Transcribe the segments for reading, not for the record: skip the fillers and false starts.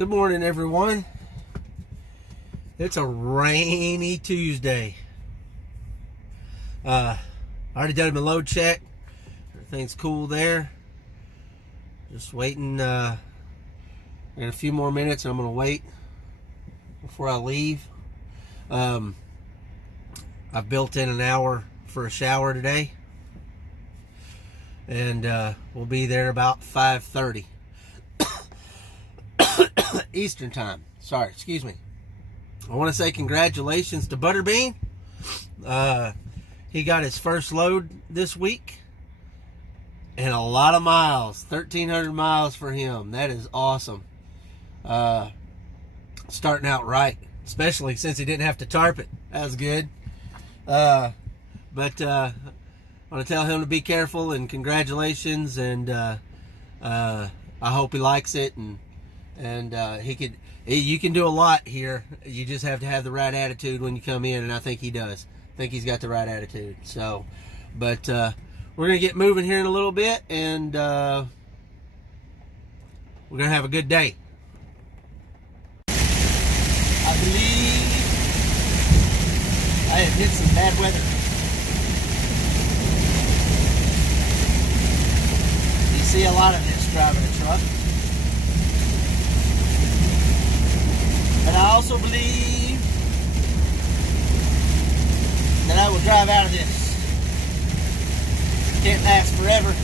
Good morning, everyone. It's a rainy Tuesday. Already done my load check. Everything's cool there. Just waiting. In a few more minutes, I'm gonna wait before I leave. I've built in an hour for a shower today, and we'll be there about 5:30 Eastern time. Sorry, excuse me. I want to say congratulations to Butterbean. He got his first load this week, and a lot of miles, 1,300 miles for him. That is awesome. Starting out right, especially since he didn't have to tarp it. That was good. But I want to tell him to be careful, and congratulations, and I hope he likes it, and you can do a lot here. You just have to have the right attitude when you come in, and I think he does. I think he's got the right attitude. So, but we're gonna get moving here in a little bit, and we're gonna have a good day. I believe I have hit some bad weather. You see a lot of this driving a truck. But I also believe that I will drive out of this. Can't last forever.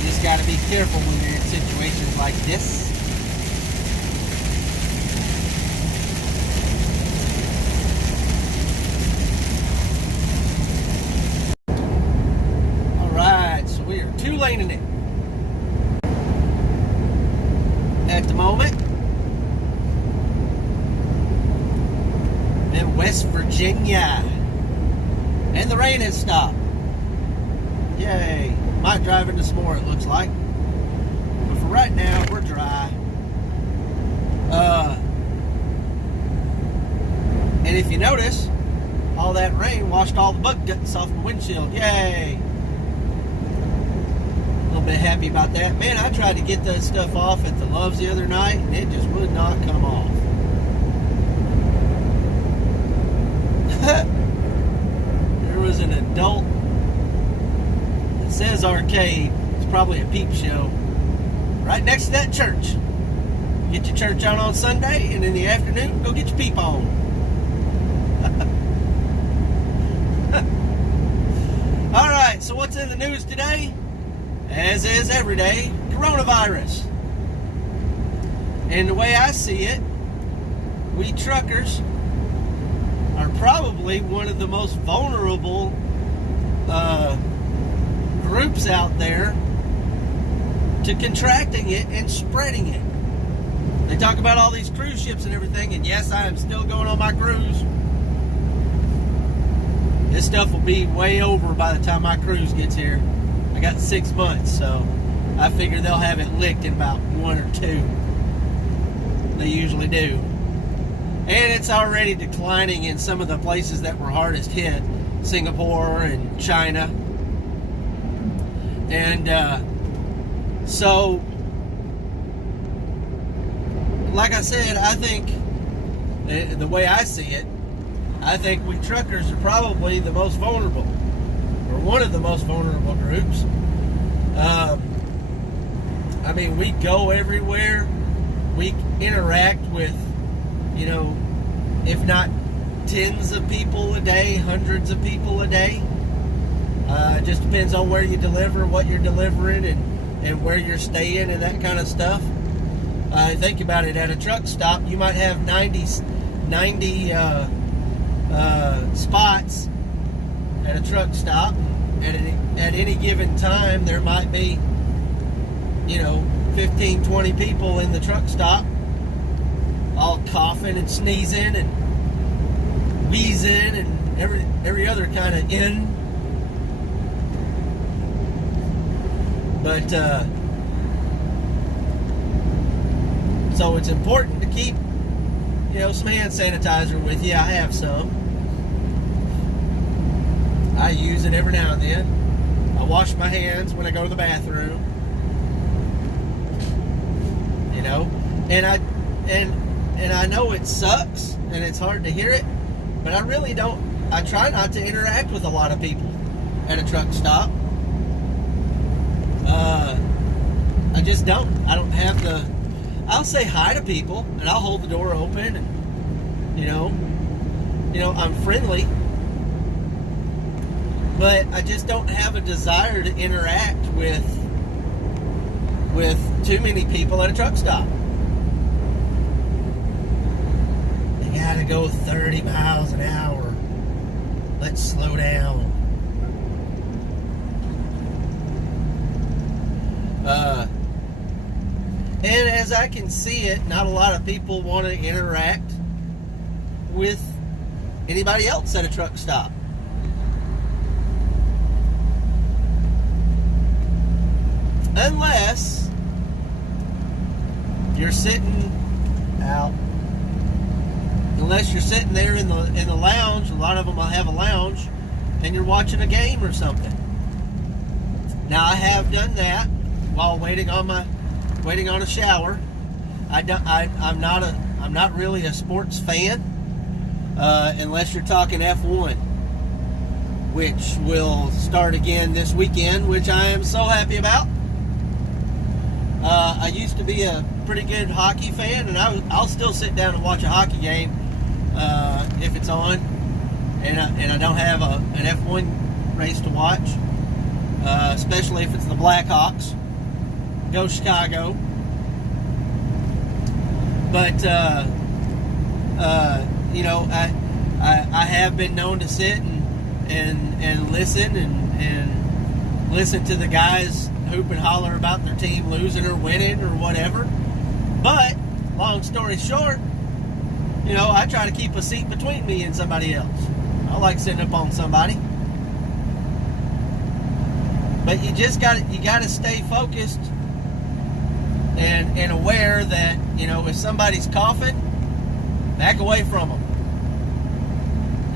You just got to be careful when you're in situations like this. Alright, so we are two-laning it at the moment in West Virginia, and the rain has stopped. Yay. Might drive into some more, it looks like, but for right now we're dry. And if you notice, all that rain washed all the bug guts off the windshield. Yay. A little bit happy about that. Man, I tried to get that stuff off at the Loves the other night, and it just would not come off. There was an adult that says arcade. It's probably a peep show right next to that church. Get your church on Sunday, and in the afternoon, go get your peep on. All right, so what's in the news today? As is every day, coronavirus. And the way I see it, we truckers are probably one of the most vulnerable groups out there to contracting it and spreading it. They talk about all these cruise ships and everything, and yes, I am still going on my cruise. This stuff will be way over by the time my cruise gets here. I got 6 months, so I figure they'll have it licked in about 1 or 2. They usually do. And it's already declining in some of the places that were hardest hit, Singapore and China. And so, like I said, I think, the way I see it, I think we truckers are probably the most vulnerable, or one of the most vulnerable groups. I mean, we go everywhere. We interact with, if not tens of people a day, hundreds of people a day. It just depends on where you deliver, what you're delivering, and where you're staying, and that kind of stuff. Think about it. At a truck stop, you might have 90 spots at a truck stop. At any given time, there might be 15, 20 people in the truck stop, all coughing and sneezing and wheezing and every other kind of in. But so it's important to keep some hand sanitizer with you. I have some. I use it every now and then. I wash my hands when I go to the bathroom. You know, and I know it sucks and it's hard to hear it, but I really don't. I try not to interact with a lot of people at a truck stop. I just don't. I don't have the. I'll say hi to people and I'll hold the door open, and you know, I'm friendly, but I just don't have a desire to interact with too many people at a truck stop. They gotta go 30 miles an hour. Let's slow down. And as I can see it, not a lot of people want to interact with anybody else at a truck stop. Unless you're sitting out. Unless you're sitting there in the lounge. A lot of them will have a lounge, and you're watching a game or something. Now I have done that while waiting on a shower. I'm not really a sports fan, unless you're talking F1, which will start again this weekend, which I am so happy about. I used to be a pretty good hockey fan, and I'll still sit down and watch a hockey game if it's on, and I don't have an F1 race to watch, especially if it's the Blackhawks. Go Chicago. But you know, I have been known to sit and listen and listen to the guys hoop and holler about their team losing or winning or whatever. But long story short, you know, I try to keep a seat between me and somebody else. I like sitting up on somebody. But you gotta stay focused and aware that, you know, if somebody's coughing, back away from them.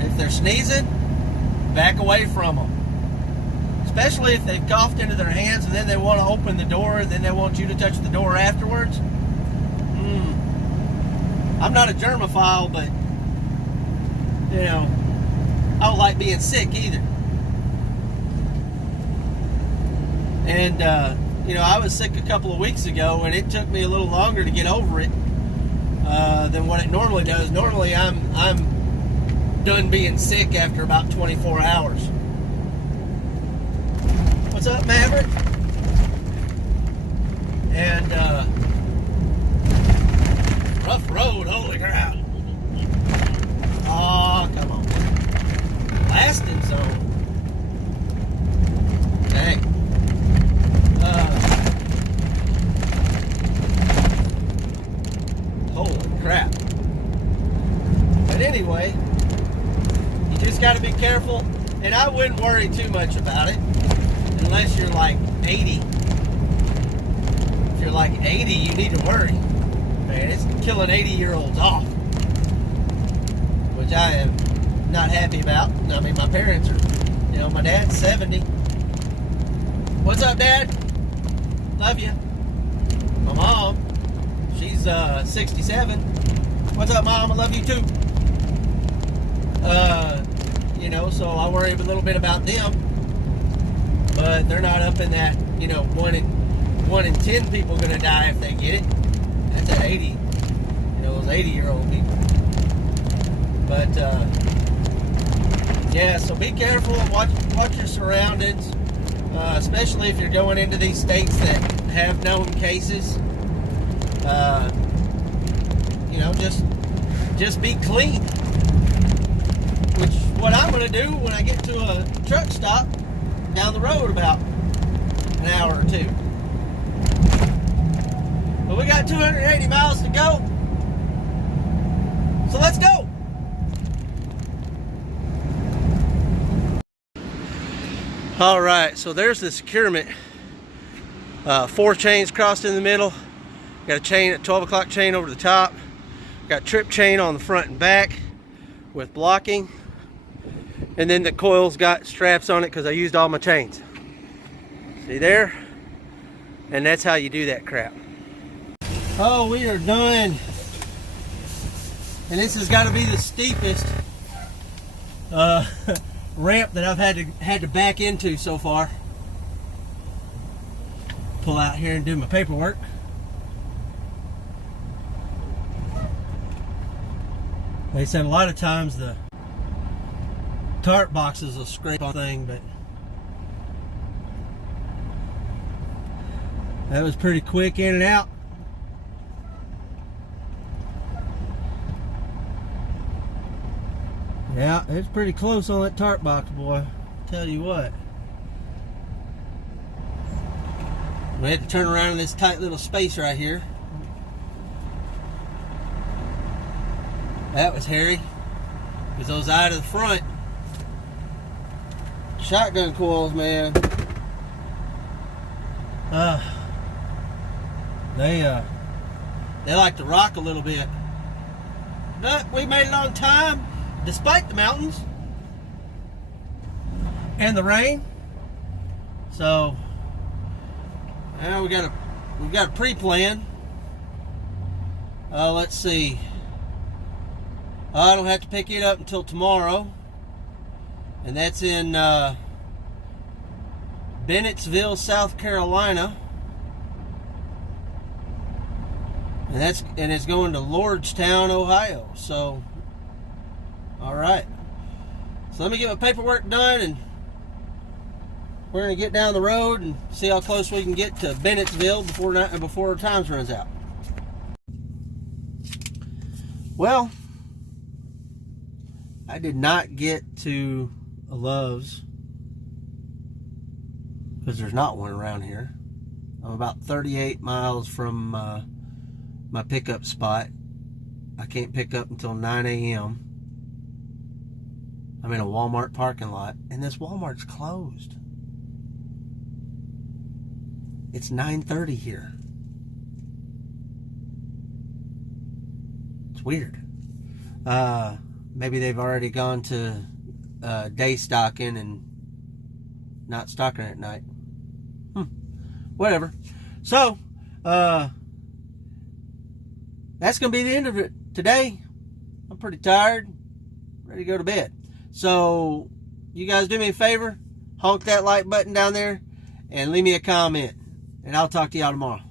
If they're sneezing, back away from them. Especially if they've coughed into their hands and then they want to open the door and then they want you to touch the door afterwards. I'm not a germophile, but, you know, I don't like being sick either. And, you know, I was sick a couple of weeks ago, and it took me a little longer to get over it than what it normally does. Normally, I'm done being sick after about 24 hours. What's up, Maverick? And rough road, holy crap! Oh, come on, blasting zone. Dang. Holy crap. But anyway, you just got to be careful, and I wouldn't worry too much about it unless you're like 80. If you're like 80, you need to worry. Man, it's killing 80-year-olds off, which I am not happy about. I mean, my parents are, you know, my dad's 70. What's up, Dad? Love you. My mom, she's 67. What's up, Mom? I love you too. You know, so I worry a little bit about them, but they're not up in that, you know, 1 in 10 people gonna die if they get it. That's at 80. You know, those 80-year-old people. But yeah, so be careful and watch your surroundings. Especially if you're going into these states that have known cases. You know, just be clean. Which what I'm going to do when I get to a truck stop down the road about an hour or two. But we got 280 miles to go. So let's go. All right, so there's the securement. 4 chains crossed in the middle. Got a chain, a 12 o'clock chain over the top. Got trip chain on the front and back with blocking. And then the coil's got straps on it because I used all my chains. See there? And that's how you do that crap. Oh, we are done. And this has got to be the steepest ramp that I've had to back into so far. Pull out here and do my paperwork. They said a lot of times the tarp boxes will scrape on thing, but that was pretty quick in and out. Yeah, it's pretty close on that tarp box, boy. Tell you what. We had to turn around in this tight little space right here. That was hairy. Because those out of the front shotgun coils, man. They like to rock a little bit. But we made it on time, despite the mountains and the rain. So now we've got a pre-plan. Let's see. I don't have to pick it up until tomorrow, and that's in Bennettsville, South Carolina, and it's going to Lordstown, Ohio. So, all right. So let me get my paperwork done, and we're gonna get down the road and see how close we can get to Bennettsville before time runs out. Well, I did not get to a Love's because there's not one around here. I'm about 38 miles from my pickup spot. I can't pick up until 9 a.m. I'm in a Walmart parking lot, and this Walmart's closed. It's 9:30 here. It's weird. Maybe they've already gone to day stocking and not stocking at night. Whatever. So, that's going to be the end of it today. I'm pretty tired. Ready to go to bed. So, you guys do me a favor. Honk that like button down there and leave me a comment. And I'll talk to y'all tomorrow.